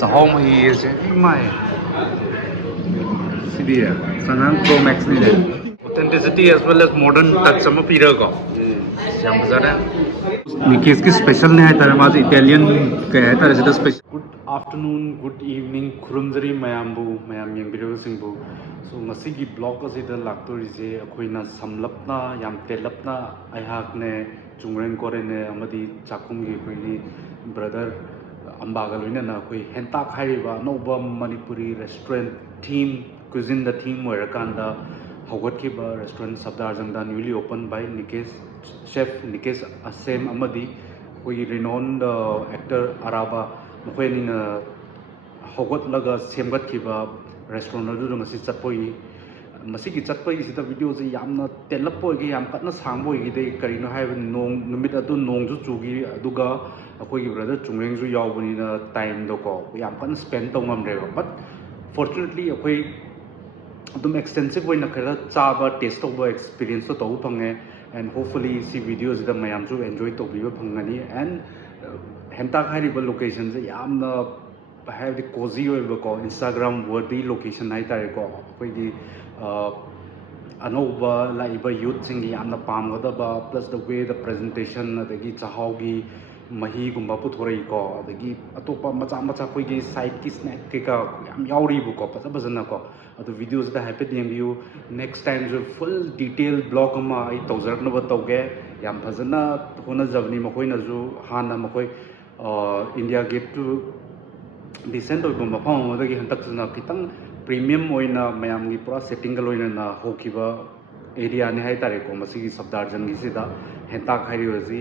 ꯆꯥꯛꯍꯥꯎ ꯃꯍꯤꯁꯦ ꯏꯃꯥꯏ ꯁꯤꯗꯤ ꯁꯅꯥꯟ pro ꯃꯦꯛꯁꯅꯤꯅꯦ authenticity as well as modern touch ama pirago yam bazara Nikes ki special ne hai tare maze Italian ke hai tare sida special good afternoon good evening khurumjari mayambu mayam yengbiro singbu so masi gi blog asida laktori je akoina samlapna yam telapna aihak ne chungreng kore ne amadi chakum gi koini brother ambaga loina na koi henta khairiba noba manipuri restaurant theme cuisine the theme oirakanda haugatkiba restaurant Safdarjungda newly opened by Nikes chef Nikes Asem amadi koi renowned actor Araba mokoinina haugatlaga semgatkiba restaurant adu ngasi chatpoi masigi chatpoi sida video je yamna telapoi gi yam katna sangboi gi de karino hai nong numit adu nongju chugi aduga akoi gi brother chungreng ju yawbani na time do ko yam kan spend tongam re but fortunately akoi adum extensive way na khara chaba taste of experience to tau phange and hopefully see videos da mayam ju enjoy to biwa phangani and henta khari ba location je yamna have the cozy oiba ko Instagram worthy location hai tare ko koi di anova laiba youth sing yamna pamgadaba plus the way the presentation adagi chahau gi mahi gumba puthorei ko adagi atopa macha macha koi gi side ki snack ke ka yam yauri bu ko pata bazana ko adu videos da happy you next time jo full detailed blog ma ai tawzar na ba tawge yam phazana hona javni makoi na ju hana makoi India Gate to decent oiba mafam adagi hantak na kitang premium oina mayam gi pura setting ga loina na hokiba area ne hai tare ko masi gi Safdarjung gi sida henta khairi hoji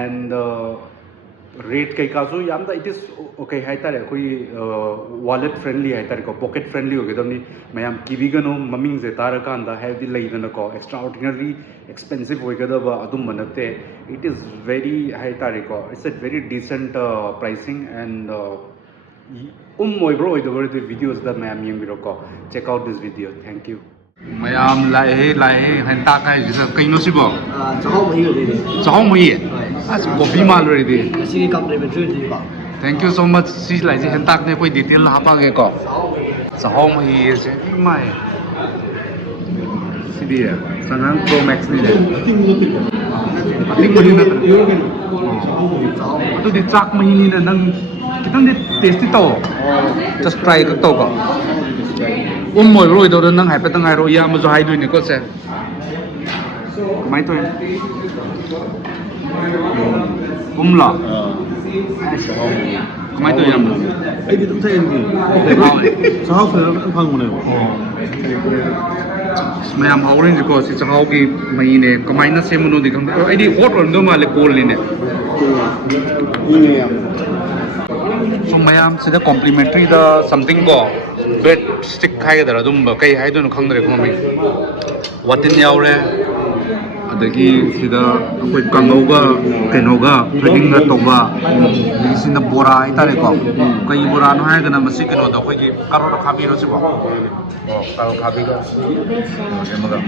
and rate kai ka so yam da it is okay hai tare koi wallet friendly hai tare ko pocket friendly ho gedam ni mayam kibigano maming je tar kan da have the leidana ko extraordinary expensive ho geda ba adum manate it is very high tare ko it's a very decent pricing and oibro oidover the videos that mayam yengbiro ko check out this video thank you mayam lai henta kai jisa kaino sibo chahau mahi as coffee mal ready Kasi complimentary di ba? thank you so much si lai ji henta ne koi detail ha pa ge ko chahau mahi se mai sidi sanan pro max ni le ating mo na adu di chak mahi ni na nang kitang di tasty to just try ka to ko moi roi do nang hai pa tang ai ro ya ma jo hai du ni ko se mai to la mai to yam Ay dito tayo hindi. Sa house na pang mo na yun. mayam orange ko si chahau ki mai ne kamai na se muno dikham ai di hot on do ma le cold ni ne so mayam sida complimentary the something ko bread stick khai ga dara dum ba kai hai do no khang dare ko mai watin yaure adagi sida akoi kangau ga keno ga threading ga toba sina bora ai tare ko kai bora no hai ga na masi keno da koi ki karo khabi ro sibo karo khabi ga emaga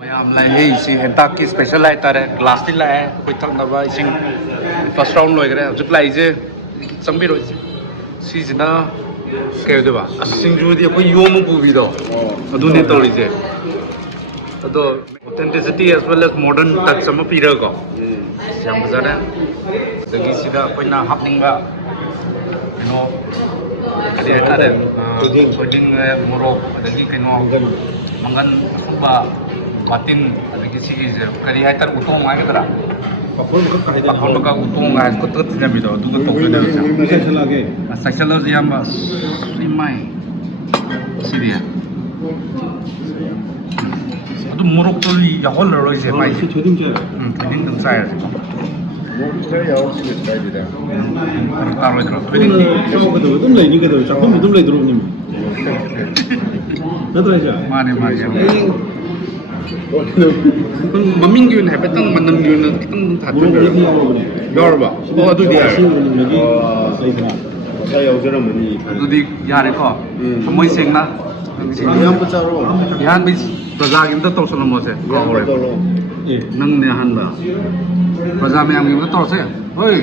mayam lai hei si henta ki special ai tare glass ti lai koi thak na ba sing first round loi gre juk lai je sambi ro si sina ke de ba singju di koi yom bu bi do adu ne to ri je ado authenticity as well as modern touch sama pirago yam bazara dagi sida koina hapninga no ade tare coding morok adagi keno mangan ba batin adagi sigi je kari hai tar utong ma gedra pakon ka utong ga ko tat jami do du to ke na section lage yam simai sidia adu morok to yahol roi je mai Trading je. trading dang sai Saya yaw sige try dida. ta roi dro trading So ko do tum lai ni ko do sa ko tum lai dro ni. Na try ja. mane maming gyun hai petang manam gyun kitang tha Mo ni ni yaw ni. yor ba o adu dia Sai na. Saya yaw jara mo ni. adu di yare ko moi seng na Yam pa charo. yan bi praja gim ta to solo mo se ko hore Eh. nang ne han ba praja me am gim ta to se oi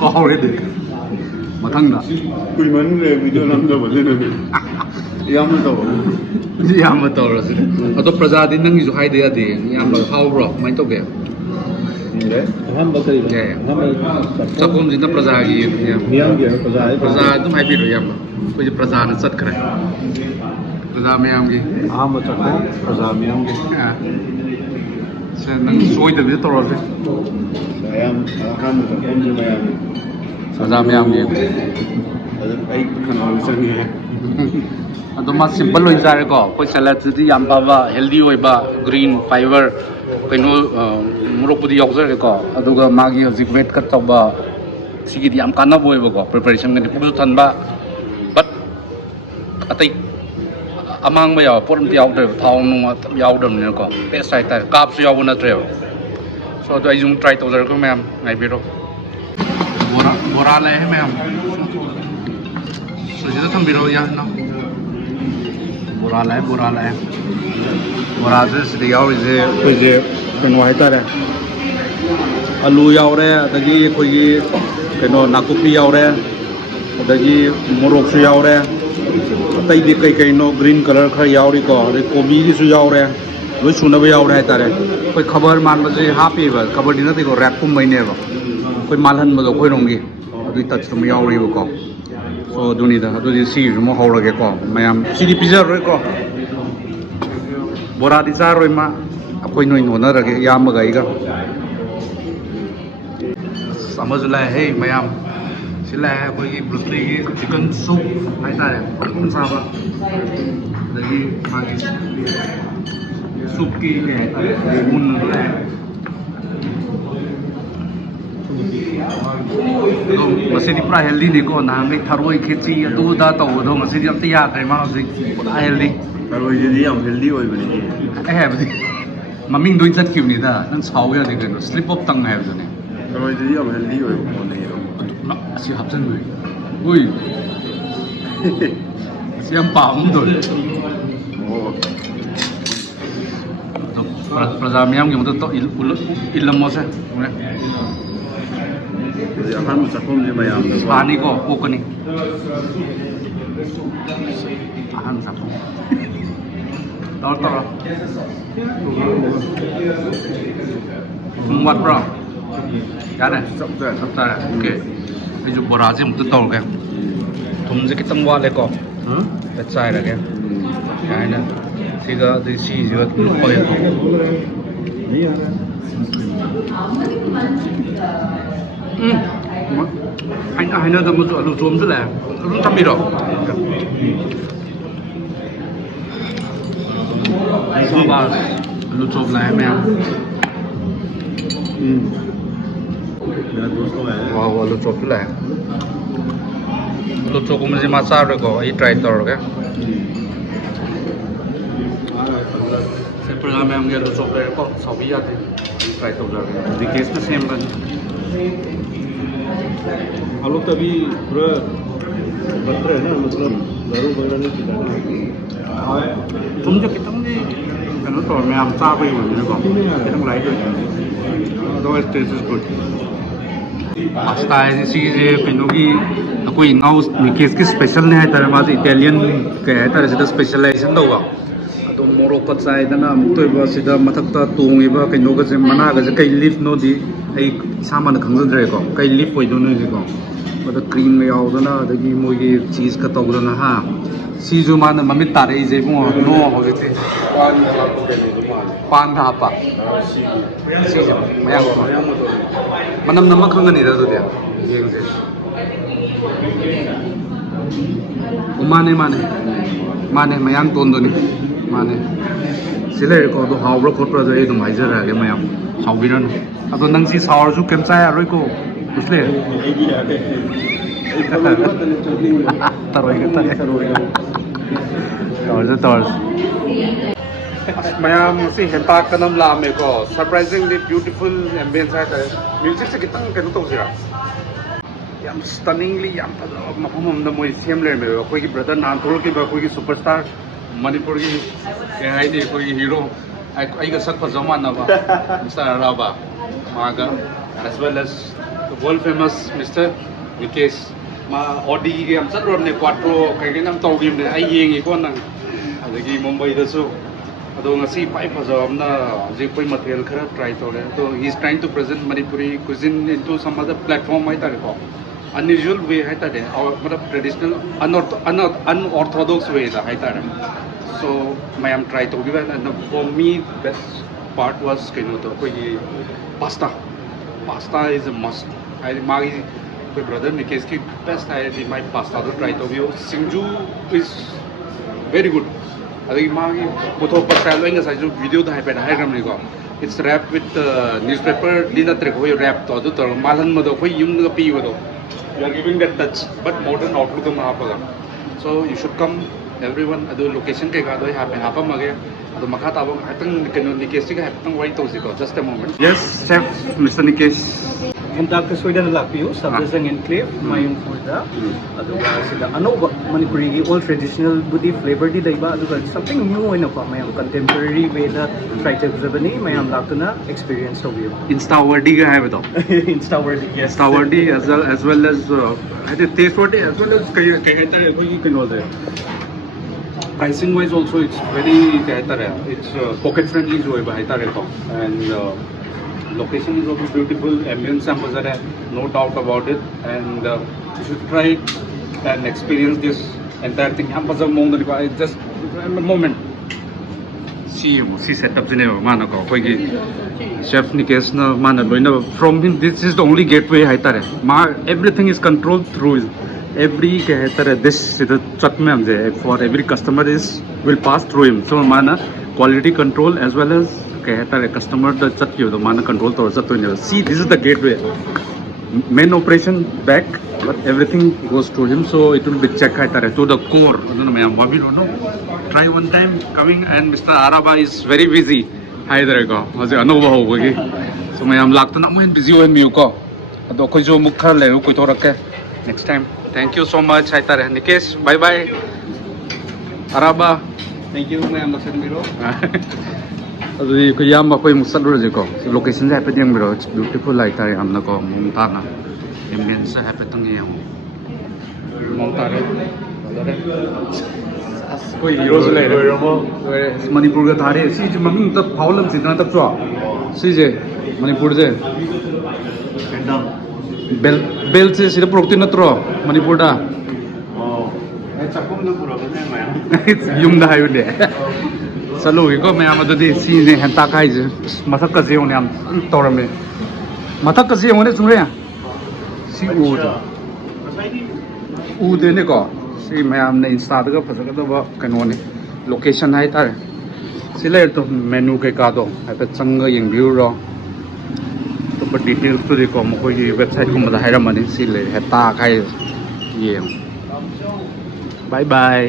ko hore de ꯃꯊꯪꯗ ꯀꯨꯏꯃꯟꯈ꯭ꯔꯦ video ꯅꯝꯗꯕꯁꯤꯅ ꯌꯥꯝꯅ ꯇꯧꯕ ꯏꯌꯥꯝꯕ ꯇꯧꯔꯁꯤ ꯑꯗꯣ ꯄ꯭ꯔꯖꯥꯗꯤ ꯅꯪꯒꯤꯁꯨ ꯍꯥꯏꯗ ꯌꯥꯗꯦ ꯏꯌꯥꯝꯕ ꯍꯥꯎꯕ꯭ꯔꯣ ꯀꯃꯥꯏꯅ ꯇꯧꯒꯦ ꯑꯍꯥꯟꯕ ꯀꯔꯤ ꯆꯥꯛꯈꯨꯝꯁꯤꯅ ꯄ꯭ꯔꯖꯥꯒꯤ ꯃꯤꯌꯥꯝꯒꯤ ꯄ꯭ꯔꯖꯥ ꯑꯗꯨꯝ ꯍꯥꯏꯕꯤꯔꯣ ꯏꯌꯥꯝꯕ ꯑꯩꯈꯣꯏꯁꯦ ꯄ꯭ꯔꯖꯥꯅ ꯆꯠꯈ꯭ರೆ ꯄ꯭ꯔꯖꯥ ꯃꯌꯥꯝꯒꯤ ꯑꯍꯥꯟꯕ ꯆꯥꯛꯈꯨꯝ ꯄ꯭ꯔꯖꯥ ꯃꯤꯌꯥꯝꯒꯤ ꯁꯦ ꯅꯪ ꯁꯣꯏꯗꯕꯤꯗ ꯇꯧꯔꯁꯤ ꯑꯍꯥꯟꯕ ꯆꯥꯛꯈꯨꯝꯁꯤ ꯃꯌꯥꯝꯒꯤ ꯄ꯭ꯔꯖꯥ ꯃꯌꯥꯝꯒꯤ ꯑꯗꯨ ꯑꯩ ꯈꯅꯥꯎ ꯆꯪꯉꯦ ꯑꯗꯣ ꯃꯥ ꯁꯤꯝꯄꯜ ꯑꯣꯏꯅ ꯆꯥꯔꯦꯀꯣ ꯑꯩꯈꯣꯏ ꯁꯦꯂꯠꯁꯤꯗꯤ ꯌꯥꯝ ꯐꯕ ꯍꯦꯜꯗꯤ ꯑꯣꯏꯕ ꯒ꯭ꯔꯤꯟ ꯐꯥꯏꯕꯔ ꯀꯩꯅꯣ ꯃꯣꯔꯣꯛꯄꯨꯗꯤ ꯌꯥꯎꯖꯔꯦꯀꯣ ꯑꯗꯨꯒ ꯃꯥꯒꯤ ꯍꯧꯖꯤꯛ ꯋꯦꯠ ꯀꯠ ꯇꯧꯕ ꯁꯤꯒꯤꯗꯤ ꯌꯥꯝ ꯀꯥꯟꯅꯕ ꯑꯣꯏꯕꯀꯣ ꯄ꯭ꯔꯤꯄꯦꯔꯦꯁꯟꯒꯗꯤ ꯄꯨꯛꯁꯨ ꯊꯟꯕ ꯕꯠ ꯑꯇꯩ ꯑꯃꯥꯡꯕ ꯌꯥꯎꯕ ꯄꯣꯠ ꯑꯝꯇ ꯌꯥꯎꯗ꯭ꯔꯦꯕ ꯊꯥꯎ ꯅꯨꯡ ꯌꯥꯎꯗ꯭ꯔꯕꯅꯤꯅꯀꯣ ꯕꯦꯁ ꯍꯥꯏꯇꯥꯔꯦ ꯀꯥꯞꯁꯨ ꯌꯥꯎꯕ ꯅꯠꯇ꯭ꯔꯦꯕ ꯁꯣ ꯑꯗꯣ ꯑꯩꯁꯨ ꯇ꯭ꯔꯥꯏ ꯇꯧꯖꯔꯛꯀꯣ ꯃꯌꯥꯝ ꯉꯥꯏꯕꯤꯔꯣ ꯕꯣꯔꯥ ꯂꯩ ꯃꯌꯥꯝ ꯁꯤꯗ ꯊꯝꯕꯤꯔꯣ ꯌꯥꯍꯟꯅ ꯕꯣꯔꯥ ꯂꯥꯛꯑꯦ ꯕꯣꯔꯥꯁꯦ ꯁꯤꯗ ꯌꯥꯎꯔꯤꯁꯦ ꯑꯩꯈꯣꯏꯁꯦ ꯀꯩꯅꯣ ꯍꯥꯏꯇꯥꯔꯦ ꯑꯂꯨ ꯌꯥꯎꯔꯦ ꯑꯗꯒꯤ ꯑꯩꯈꯣꯏꯒꯤ ꯀꯩꯅꯣ ꯅꯥꯀꯨꯞꯄꯤ ꯌꯥꯎꯔꯦ ꯑꯗꯒꯤ ꯃꯣꯔꯣꯛꯁꯨ ꯌꯥꯎꯔꯦ ꯑꯇꯩꯗꯤ ꯀꯩꯅꯣ ꯒ꯭ꯔꯤन ꯀꯂꯔ ꯈꯔ ꯌꯥꯎꯔꯤꯀꯣ ꯑꯗꯩ ꯀꯣꯕꯤꯒꯤꯁꯨ ꯌꯥꯎꯔꯦ ꯂꯣꯏ ꯁꯨꯅꯕ ꯌꯥꯎꯔꯦ ꯍꯥꯏꯇꯥꯔꯦ ꯑꯩꯈꯣꯏ ꯈꯕꯔ ꯃꯥꯟꯕꯁꯦ ꯍꯥꯞꯄꯤꯕ ꯈꯕꯔꯗꯤ ꯅꯠꯇꯦꯀꯣ ꯔꯦꯞꯀꯨꯝꯕꯩꯅꯦꯕ ꯑꯩꯈꯣꯏ ꯃꯥꯜꯍꯟꯕꯗꯣ ꯑꯩꯈꯣꯏꯔꯣꯝꯒꯤ ꯑꯗꯨꯒꯤ ꯇꯆꯇꯨꯃ ꯌꯥꯎꯔꯤꯕꯀꯣ ꯁꯣ ꯑꯗꯨꯅꯤꯗ ꯑꯗꯨꯗꯤ ꯁꯤꯒꯤꯁꯨ ꯑꯃꯨꯛ ꯍꯧꯔꯒꯦꯀꯣ ꯃꯌꯥꯝ ꯁꯤꯗꯤ ꯄꯤꯖꯔꯔꯣꯏꯀꯣ ꯕꯣꯔꯥꯗꯤ ꯆꯥꯔꯣꯏ ꯃꯥ ꯑꯩꯈꯣꯏ ꯅꯣꯏ ꯍꯣꯠꯅꯔꯒꯦ ꯏꯌꯥꯝꯕꯒ ꯑꯩꯒ ꯑꯁ ꯑꯃꯁꯨ ꯂꯥꯛꯑꯦ ꯍꯦ ꯃꯌꯥꯝ ꯁꯤ ꯂꯥꯛꯑꯦ ꯑꯩꯈꯣꯏꯒꯤ ꯕ꯭ꯔꯨꯁꯂꯤꯒꯤ ꯆꯤꯛꯀꯟ ꯁꯨꯞ ꯍꯥꯏꯇꯥꯔꯦ ꯐꯖꯅ ꯆꯥꯕ ꯑꯗꯒꯤ ꯃꯥꯒꯤ ꯁꯨꯞꯀꯤ ꯀꯩ ꯍꯥꯏꯇꯥꯔꯦ ꯃꯨꯟꯅꯁꯨ ꯂꯥꯛꯑꯦ ꯑꯗꯣ ꯉꯁꯤꯗꯤ ꯄꯨꯔꯥ ꯍꯦꯜꯗꯤꯅꯤꯀꯣ ꯅꯍꯥꯟꯈꯩ ꯊꯔꯣꯏ ꯈꯦꯆꯤ ꯑꯗꯨ ꯑꯗꯥ ꯇꯧꯕꯗꯣ ꯉꯁꯤꯗꯤ ꯑꯝꯇ ꯌꯥꯗ꯭ꯔꯦ ꯃꯥ ꯍꯧꯖꯤꯛ ꯄꯨꯔꯥ ꯍꯦꯜꯗꯤ ꯊꯔꯣꯏꯁꯤꯗꯤ ꯌꯥꯝ ꯍꯦꯜꯗꯤ ꯑꯣꯏꯕꯅꯤ ꯑꯩ ꯍꯥꯏꯕꯗꯤ ꯃꯃꯤꯡꯗ ꯑꯣꯏꯅ ꯆꯠꯈꯤꯕꯅꯤꯗ ꯅꯪ ꯁꯥꯎ ꯌꯥꯗꯦ ꯀꯩꯅꯣ ꯁ꯭ꯂꯤꯞ ꯑꯣꯐ ꯇꯪ ꯍꯥꯏꯕꯗꯨꯅꯦ ꯊꯔꯣꯏꯁꯤꯗꯤ ꯌꯥꯝ ꯍꯦꯜꯗꯤ ꯑꯣꯏꯕ ꯄꯣꯠꯅꯤ ꯑꯁꯤ ꯍꯥꯞꯆꯤꯟꯕꯩ ꯎꯏ ꯑꯁꯤ ꯌꯥꯝ ꯄꯥꯝꯗꯣꯔꯦ ꯄ꯭ꯔꯖꯥ ꯃꯤꯌꯥꯝꯒꯤ ꯃꯗꯨ ꯏꯜꯂꯝꯃꯣꯁꯦ ꯑꯍꯥꯟꯕ ꯆꯥꯛꯈꯨꯝꯁꯦ ꯃꯌꯥꯝꯗ ꯁꯥꯅꯤꯀꯣ ꯑꯣꯛꯀꯅꯤ ꯑꯍꯥꯟꯕ ꯆꯥꯛꯈꯨꯝ ꯇꯧꯔꯣ ꯊꯨꯝ ꯋꯥꯠꯄ꯭ꯔꯣ ꯌꯥꯔꯦ ꯆꯞ ꯆꯥꯔꯦ ꯑꯣꯀꯦ ꯑꯩꯁꯨ ꯕꯣꯔꯥꯁꯦ ꯑꯃꯨꯛꯇ ꯇꯧꯔꯒꯦ ꯊꯨꯝꯁꯦ ꯈꯤꯇꯪ ꯋꯥꯠꯂꯦꯀꯣ ꯆꯥꯏꯔꯒꯦ ꯌꯥꯏꯅ ꯁꯤꯒ ꯑꯗꯩ ꯁꯤꯁꯤꯒ ꯂꯨꯞꯄꯒꯦ ꯑꯩꯅ ꯍꯩꯅꯗꯕꯁꯨ ꯑꯂꯨ ꯆꯣꯝꯁꯨ ꯂꯥꯛꯑꯦ ꯑꯗꯨꯝ ꯊꯝꯕꯤꯔꯣ ꯑꯂꯨ ꯆꯣꯞ ꯂꯥꯛꯑꯦ ꯃꯌꯥꯝ ꯋꯥꯎ ꯑꯂꯨ ꯆꯣꯞꯁꯨ ꯂꯥꯛꯑꯦ ꯑꯂꯨ ꯆꯣꯞꯀꯨꯝꯕꯁꯦ ꯃꯥ ꯆꯥꯔꯣꯏꯀꯣ ꯑꯩ ꯇ꯭ꯔꯥꯏ ꯇꯧꯔꯒꯦ ꯄ꯭ꯔꯖꯥ ꯃꯌꯥꯝꯒꯤ ꯑꯂꯨ ꯆꯣꯞ ꯂꯩꯔꯦꯀꯣ ꯁꯥꯎꯕꯤ ꯌꯥꯗꯦ ꯇ꯭ꯔꯥꯏ ꯇꯧꯖꯔꯒꯦ ꯔꯤꯀꯦꯁꯅ ꯁꯦꯝꯕꯅꯤ आलू तभी पूरा बटर है ना मतलब दारू वगैरह नहीं खिलाना थुमसे खितंदी कनो तौर मैम चाबई ओइनिको खितंग light otherwise test is good pasta है सिजे कइनोगी अकोई नाउ निकेस की स्पेशल ने है तारे माज इटालियन के है तारे सिदा स्पेशलाइजेशन दौगा तो मोरोक चाइदना मुक्तोइबा सिदा मथक्ता तोंगिबा कइनोगा से मनागा से कई लीफ नोदी आई सामान खंगजद्रेको कई लीफ ओइदोनो जिको अदा क्रीम यावदना अदगी मोगी चीज का तौदना हा सीजु मान ममित तारे इजे बुङो नो होजिते पान हापा सीजे मयां मनम नमक खंगनी दा दुदे येंजे माने मयां तोंदोनी माने सिलेको दो हावब्रो खोट्रो दे दum हाइजरागे मयां सावबिरन अदो नंगसी सावरजु केम चाया रोइको उसले मैम से हेंता कदम लामे को सरप्राइजिंगली ब्यूटीफुल एम्बियंस है म्यूजिक से कितन कनो तौजिरा याम स्टनिंगली याम मफम हमदा मोय सेम लेमे अखोई ब्रदर नानथोल के अखोई सुपरस्टार मणिपुर की के हाइदे अखोई हीरो आइगा सक फजमा नबा मिस्टर राबा मागा as well as the world famous Mr. Vikesh मा ऑडी के हम चलने क्वाट्रो कहीं नाम तौगिम ने आई येंगी को नंग अदगी मुंबई दसु अदो ngasi pai phajamna je koi material khara try tore so he is trying to present Manipuri cuisine into some other platform hai tare ko unusual way hai tare or matlab traditional unorthodox way da hai tare so I am try to give and for me best part was kino to koi pasta is a must I magi koi brother Nikesh ki best I my pasta to try to view Singju is very good अभी माँगी पुथो पर style होएंगे size video तो है पे है कम नहीं को it's wrapped with newspaper Leena तेरे को ये wrap तो मालन मदो कोई यूं का पी वो तो you are giving that touch but modern outlook तो महा पगा so you should come everyone अदो location के का तो यहाँ पे हापा मगे अदो मखा ताबो हतंग किनो निकेश का हतंग वाई तो सिको just a moment yes chef Mr. Nikesh And Dr. Sweden Lakpiu, Sabdasang Enclave, Mayung Furda, aduga sila anoba Manipuri all traditional budi flavor di daiba aduga something new in pa mayam contemporary way da try to zabani mayam laktuna experience of you. Insta wordy का है बताओ Insta word yes. Insta wordy as well as I think taste wordy as well as कहीं कहते हैं कोई can was there pricing wise also it's very कहता है it's pocket friendly जो है bahita रहता and location is also beautiful, ambience and bazaar hai, no doubt about it, and you should try it and experience this entire thing. हम bazaar मोंग नहीं just a moment. See setup से नहीं माना को कोई कि chef Nikesh ना माना लोई ना from him this is the only gateway है तारे माँ everything is controlled through every कहता है this इधर चट में हमसे for every customer is will pass through him so माना quality control as well as कहता है customer द चट क्यों तो माना control तो चट तो नहीं see this is the gateway main operation back but everything goes through him so it will be check है तारे to the core I don't know मैं what we don't know try one time coming and Mr. Araba is very busy है इधर को मुझे अनुभव होगी so मैं हम लाग तो ना मैं busy हुए मियो को तो कोई जो मुख ले कोई तो रखे next time thank you so much है तारे Nikesh bye bye Araba Thank you mayam laksan biro. अभी कोई याम बाकोई मुसल रोजे को लोकेशन है पे दियंग बिरो ब्यूटीफुल लाइट है हमने को मुंता ना एम्बियंस है पे तंगे हम मुंता रे कोई हीरोज ले रहे हो मणिपुर का थारे सी जो मम्मी तब फाउलम सिद्धां तब चुआ सी जे मणिपुर जे बेल से सीधे प्रोक्ति नत्रो मणिपुर दा चकुम न पुरो के मैं यूम दा हायो दे चलो इको मैं आम अदुदी सी ने हंता खाई जे मथक का जे ओने आम तोरमे मथक का जे ओने सुरे सी उ दे ने को सी मैं हमने इंस्टा का फसक तो कनो ने लोकेशन है तारे सिले तो मेनू के का दो है पे चंग यंग व्यू रो तो पर डिटेल्स तो देखो मको ये वेबसाइट को मदा हायरा मने सिले है ता खाई ये बाय बाय